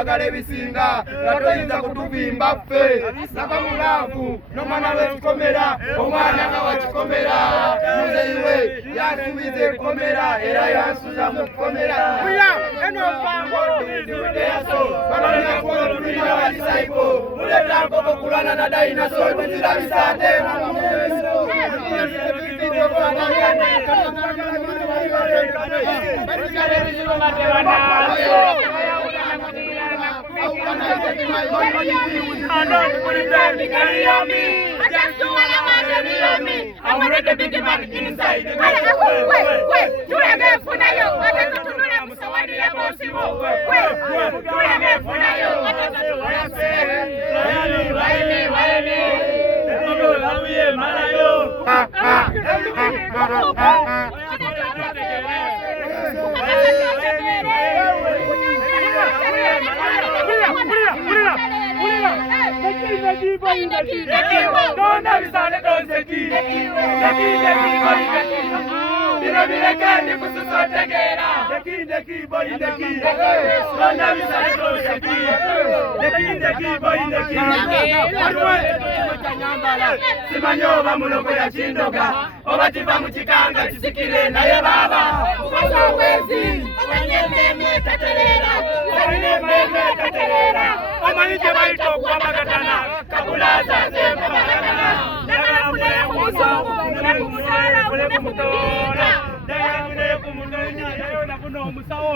twagala ebisinga nga toyinza kutuvimba ffe nakamulavu n'omwana w'ekikomera omwana nga wakikomera muzeyi we yansuubiza ekkomera era yansuza mu kkomera balinakolulina bakisaiko muleta nkoko kulwana na dayinaso tuzirabisate simanyoba muloko ya chindoga obativa mukikanga kisikire naye baba omanyite baita okwamakatana kabulaza zembabakatana nagala kumusoku kumumusala kumutola nagala kumutonya yayo nakuno omusawo